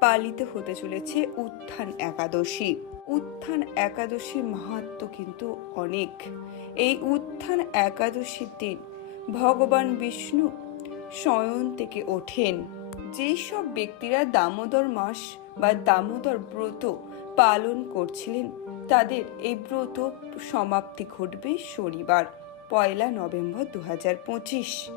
পালিত হতে চলেছে উত্থান একাদশী। উত্থান একাদশীর মাহাত্ম কিন্তু অনেক। এই উত্থান একাদশীর দিন ভগবান বিষ্ণু শয়ন থেকে ওঠেন। যেই সব ব্যক্তিরা দামোদর মাস বা দামোদর ব্রত পালন করছিলেন, তাদের এই ব্রত সমাপ্তি ঘটবে শনিবার, পয়লা নভেম্বর দু হাজার পঁচিশ।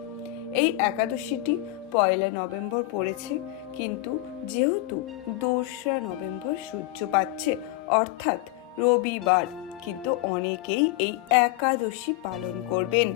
এই একাদশীটি পয়লা নভেম্বর পড়েছে, কিন্তু যেহেতু দোসরা নভেম্বর সূর্য পাচ্ছে, অর্থাৎ রবিবার, কিন্তু অনেকেই এই একাদশী পালন করবেন।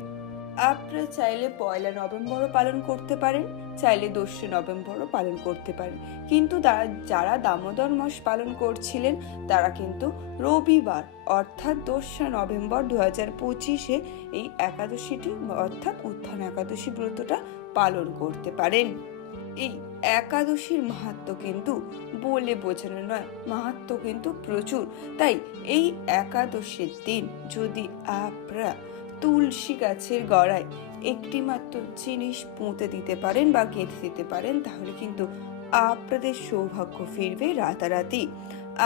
আপনারা চাইলে পয়লা নভেম্বরও পালন করতে পারেন, চাইলে দোসরা নভেম্বরও পালন করতে পারেন। কিন্তু তারা, যারা দামোদর মাস পালন করছিলেন, তারা কিন্তু রবিবার, অর্থাৎ দোসরা নভেম্বর দু হাজার পঁচিশে এই একাদশীটি, অর্থাৎ উত্থান একাদশী ব্রতটা পালন করতে পারেন। এই একাদশীর মাহাত্ম কিন্তু বলে বোঝানো নয়, মাহাত্ম কিন্তু প্রচুর। তাই এই একাদশীর দিন যদি আপনারা তুলসী গাছের গড়ায় একটি মাত্র জিনিস পুঁতে দিতে পারেন বা গেঁথে দিতে পারেন, তাহলে কিন্তু আপনাদের সৌভাগ্য ফিরবে রাতারাতি।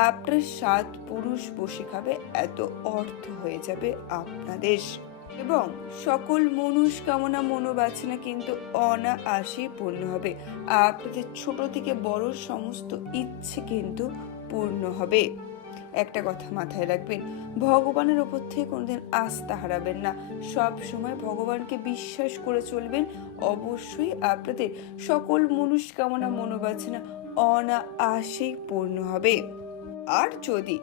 আপনার সাত পুরুষ বসে খাবে, এত অর্থ হয়ে যাবে আপনাদের। এবং সকল মনস্কামনা মনোবাসনা কিন্তু অনায়াসে পূর্ণ হবে। আপনাদের ছোট থেকে বড় সমস্ত ইচ্ছে কিন্তু পূর্ণ হবে। একটা কথা মাথায় রাখবেন, ভগবানের ওপর থেকে কোনোদিন আস্থা হারাবেন না। সব সময় ভগবানকে বিশ্বাস করে চলবেন। অবশ্যই আপনাদের সকল মনস্কামনা মনোবাসনা অনায়াসেই পূর্ণ হবে। আর যদি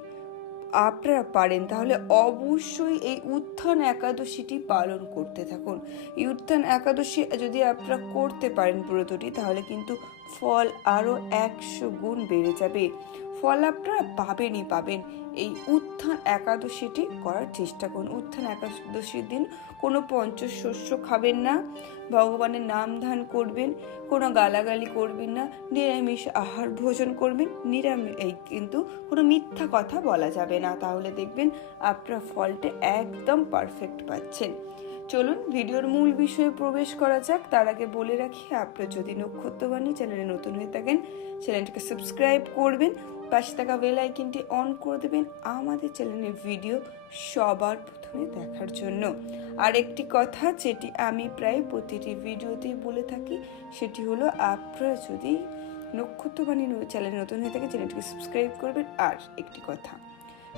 আপনারা পারেন, তাহলে অবশ্যই এই উত্থান একাদশীটি পালন করতে থাকুন। এই উত্থান একাদশী যদি আপনারা করতে পারেন ব্রতটি, তাহলে কিন্তু ফল আরও একশো গুণ বেড়ে যাবে। ফল আপনারা পাবেনই পাবেন। এই উত্থান একাদশীটি করার চেষ্টা করুন। উত্থান একাদশীর দিন কোনো পঞ্চশস্য খাবেন না, ভগবানের নাম ধান করবেন, কোনো গালাগালি করবেন না, নিরামিষ আহার ভোজন করবেন, নিরামিষ এই কিন্তু কোনো মিথ্যা কথা বলা যাবে না। তাহলে দেখবেন আপনার ফলটা একদম পারফেক্ট পাচ্ছেন। চলুন ভিডিওর মূল বিষয়ে প্রবেশ করা যাক। তার আগে বলে রাখি আপনারা যদি নক্ষত্রবাণী চ্যানেলে নতুন হয়ে থাকেন, চ্যানেলটিকে সাবস্ক্রাইব করবেন, পাশে থাকা বেল আইকনটি অন করে দেবেন আমাদের চ্যানেলের ভিডিও সবার প্রথমে দেখার জন্য। আর একটি কথা যেটি আমি প্রায় প্রতিটি ভিডিওতেই বলে থাকি, সেটি হলো আপনারা যদি নক্ষত্রবাণী চ্যানেল নতুন হয়ে থাকে চ্যানেলটিকে সাবস্ক্রাইব করবেন। আর একটি কথা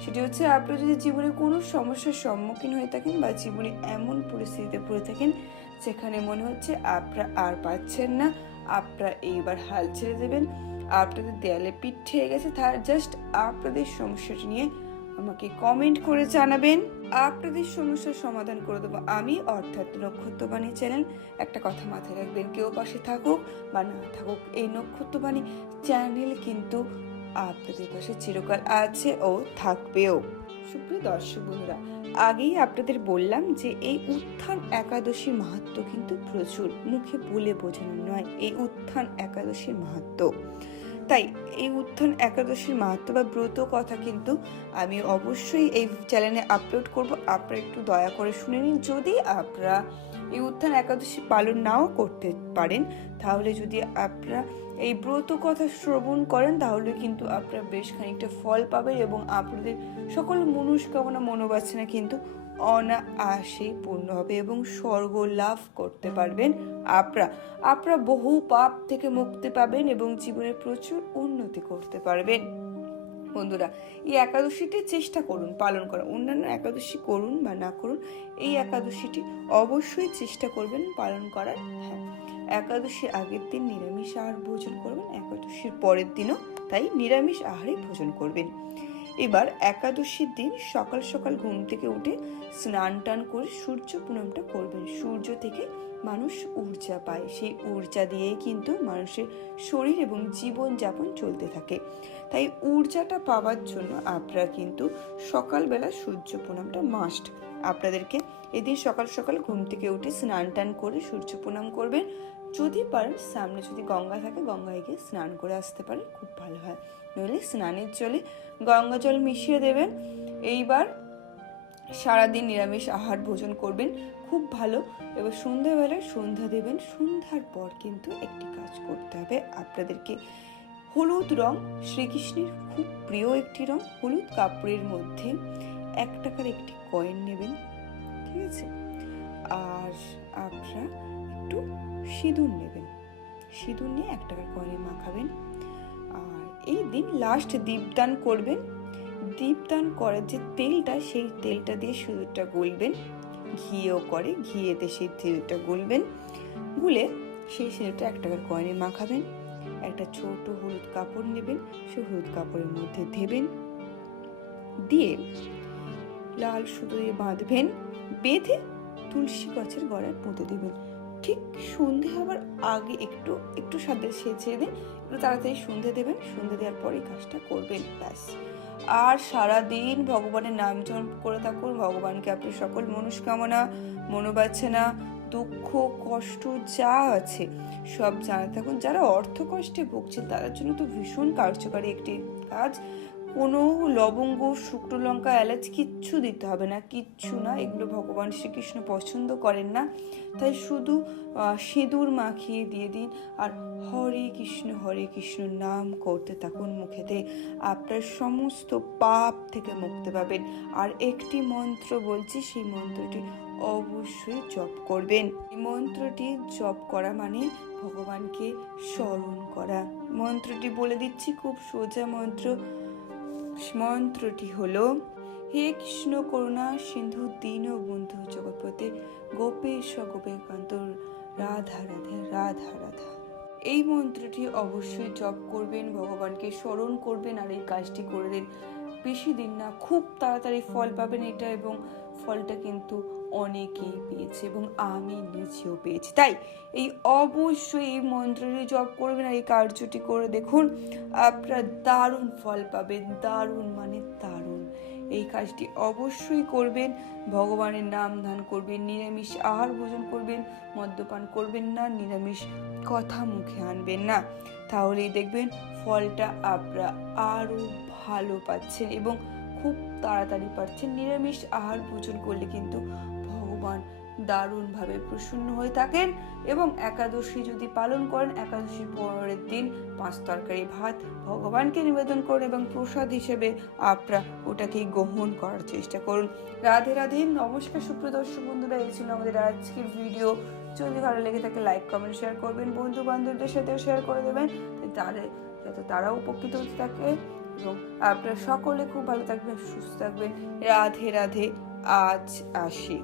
সেটি হচ্ছে আপনারা যদি জীবনে কোনো সমস্যার সম্মুখীন হয়ে থাকেন বা জীবনে এমন পরিস্থিতিতে পড়ে থাকেন যেখানে মনে হচ্ছে আপনারা আর পাচ্ছেন না, আপনারা এইবার হাল ছেড়ে দেবেন, আপনাদের দেয়ালে পিঠ ঠেয়ে গেছে, তার জাস্ট আপনাদের সমস্যাটি নিয়ে আমাকে কমেন্ট করে জানাবেন। আপনাদের সমস্যার সমাধান করে দেবো আমি, অর্থাৎ নক্ষত্রবাণী চ্যানেল একটা কথা মাথায় রাখবেন, কেউ পাশে থাকুক বা না থাকুক, এই নক্ষত্রবাণী চ্যানেল কিন্তু আপনাদের পাশে চিরকাল আছে ও থাকবেও। সুপ্রিয় দর্শক বন্ধুরা, আগেই আপনাদের বললাম যে এই উত্থান একাদশীর মাহাত্ম কিন্তু প্রচুর। মুখে বলে বোঝানো নয়, এই উত্থান একাদশীর মাহাত্ম। তাই এই উত্থান একাদশীর মাহাত্ম বা ব্রত কথা কিন্তু আমি অবশ্যই এই চ্যানেলে আপলোড করব। আপনারা একটু দয়া করে শুনে নিন। যদি আপনারা এই উত্থান একাদশী পালন নাও করতে পারেন, তাহলে যদি আপনারা এই ব্রত কথা শ্রবণ করেন, তাহলে কিন্তু আপনারা বেশ খানিকটা ফল পাবেন এবং আপনাদের সকল মনস্কামনা মনোবাসনা কিন্তু অনায়াসেই পূর্ণ হবে এবং স্বর্গ লাভ করতে পারবেন আপনারা আপনারা বহু পাপ থেকে মুক্তি পাবেন এবং জীবনে প্রচুর উন্নতি করতে পারবেন। বন্ধুরা, এই একাদশীটি চেষ্টা করুন, পালন করা। অন্যান্য একাদশী করুন বা না করুন, এই একাদশীটি অবশ্যই চেষ্টা করবেন পালন করার। হ্যাঁ একাদশীর আগের দিন নিরামিষ আহার ভোজন করবেন, একাদশীর পরের দিনও তাই নিরামিষ আহারে ভোজন করবেন। এবার একাদশীর দিন সকাল সকাল ঘুম থেকে উঠে স্নান টান করে সূর্য প্রণামটা করবেন। সূর্য থেকে মানুষ ঊর্জা পায়। সেই ঊর্জা দিয়েই কিন্তু মানুষের শরীর এবং জীবনযাপন চলতে থাকে। তাই ঊর্জাটা পাওয়ার জন্য আপনারা কিন্তু সকালবেলা সূর্য প্রণামটা মাস্ট আপনাদেরকে এদিন সকাল সকাল ঘুম থেকে উঠে স্নান টান করে সূর্য প্রণাম করবেন। যদি পারেন, সামনে যদি গঙ্গা থাকে, গঙ্গায় গিয়ে স্নান করে আসতে পারেন, খুব ভালো হয়। নইলে স্নানের জলে গঙ্গা জল মিশিয়ে দেবেন। এইবার সারাদিন নিরামিষ আহার ভোজন করবেন, খুব ভালো। এবার সন্ধ্যাবেলায় সন্ধ্যা দেবেন, সন্ধ্যার পর কিন্তু একটি কাজ করতে হবে আপনাদেরকে। হলুদ রং, শ্রীকৃষ্ণের খুব প্রিয় একটি রং, হলুদ কাপড়ের মধ্যে এক টাকার একটি কয়েন নেবেন, ঠিক আছে? আর আপনারা একটু সিঁদুর নেবেন। সিঁদুর নিয়ে এক টাকার কয়েনে মাখাবেন। আর এই দিন লাস্ট দীপদান করবেন। দীপদান করার যে তেলটা, সেই তেলটা দিয়ে সিঁদুরটা গলবেন। ঘিয়েও করে, ঘিয়েতে সেই তেলটা গলবেন। গুলে সেই সিঁদুরটা এক টাকার কয়েনে মাখাবেন। একটা ছোট হলুদ কাপড় নেবেন, সেই হলুদ কাপড়ের মধ্যে দেবেন। দিয়ে লাল সুতো দিয়ে বাঁধবেন। বেঁধে তুলসী গাছের গড়ায় পুঁতে দেবেন। ঠিক সন্ধে হবার আগে একটু একটু সাথে সেচে দিন একটু তাড়াতাড়ি সন্ধে দেবেন। সন্ধে দেওয়ার পরে কাজটা করবেন, ব্যাস। আর সারা দিন ভগবানের নাম জপ করে থাকুন। ভগবানকে আপনি সকল মনস্কামনা, মনোবাঞ্ছনা, দুঃখ, কষ্ট যা আছে সব জানা থাকুন। যারা অর্থ কষ্টে ভুগছেন তাদের জন্য তো ভীষণ কার্যকারী একটি কাজ। কোনো লবঙ্গ, শুকনো লঙ্কা, এলাচ কিচ্ছু দিতে হবে না, কিচ্ছু না। এগুলো ভগবান শ্রীকৃষ্ণ পছন্দ করেন না। তাই শুধু সিঁদুর মাখিয়ে দিয়ে দিন। আর হরে কৃষ্ণ হরে কৃষ্ণ নাম করতে থাকুন মুখেতে। আপনার সমস্ত পাপ থেকে মুক্তি পাবেন। আর একটি মন্ত্র বলছি, সেই মন্ত্রটি অবশ্যই জপ করবেন। এই মন্ত্রটি জপ করা মানে ভগবানকে স্মরণ করা। মন্ত্রটি বলে দিচ্ছি, খুব সোজা মন্ত্র। মন্ত্রটি হল, হে কৃষ্ণ করুণা, সিন্ধু দীন বন্ধু জগৎপতি গোপেশ গোপেকান্ত, রাধা, রাধে, রাধা রাধা। এই মন্ত্রটি অবশ্যই জপ করবেন, ভগবানকে স্মরণ করবেন আর এই কাজটি করে দিন। বেশি দিন না, খুব তাড়াতাড়ি ফল পাবেন এটা এবং ফলটা কিন্তু অনেকেই পেয়েছে এবং আমি নিজেও পেয়েছি। তাই এই অবশ্যই এই মন্ত্রটি জপ করবেন আর এই কার্যটি করে দেখুন, আপনারা দারুণ ফল পাবেন, দারুণ মানে দারুণ। এই কাজটি অবশ্যই করবেন, ভগবানের নাম ধান করবেন, নিরামিষ আহার ভোজন করবেন, মদ্যপান করবেন না, নিরামিষ কথা মুখে আনবেন না। তাহলেই দেখবেন ফলটা আপনারা আরও ভালো পাচ্ছেন এবং খুব তাড়াতাড়ি পাচ্ছেন নিরামিষ আহার ভোজন করলে কিন্তু ভগবান দারুণভাবে প্রসন্ন হয়ে থাকেন এবং একাদশী যদি পালন করেন, একাদশী পরের দিন পাঁচ তরকারি ভাত ভগবানকে নিবেদন করুন এবং প্রসাদ হিসেবে আপনারা ওটাকে গ্রহণ করার চেষ্টা করুন। রাধে রাধে, নমস্কার সুপ্রদর্শক বন্ধুরা, এই ছিল আমাদের আজকের ভিডিও যদি ভালো লেগে থাকে লাইক কমেন্ট শেয়ার করবেন। বন্ধু বান্ধবদের সাথেও শেয়ার করে দেবেন। তাহলে যাতে তারাও উপকৃত হতে থাকে। এবং আপনারা সকলে খুব ভালো থাকবেন সুস্থ থাকবেন। রাধে রাধে আজ আসি।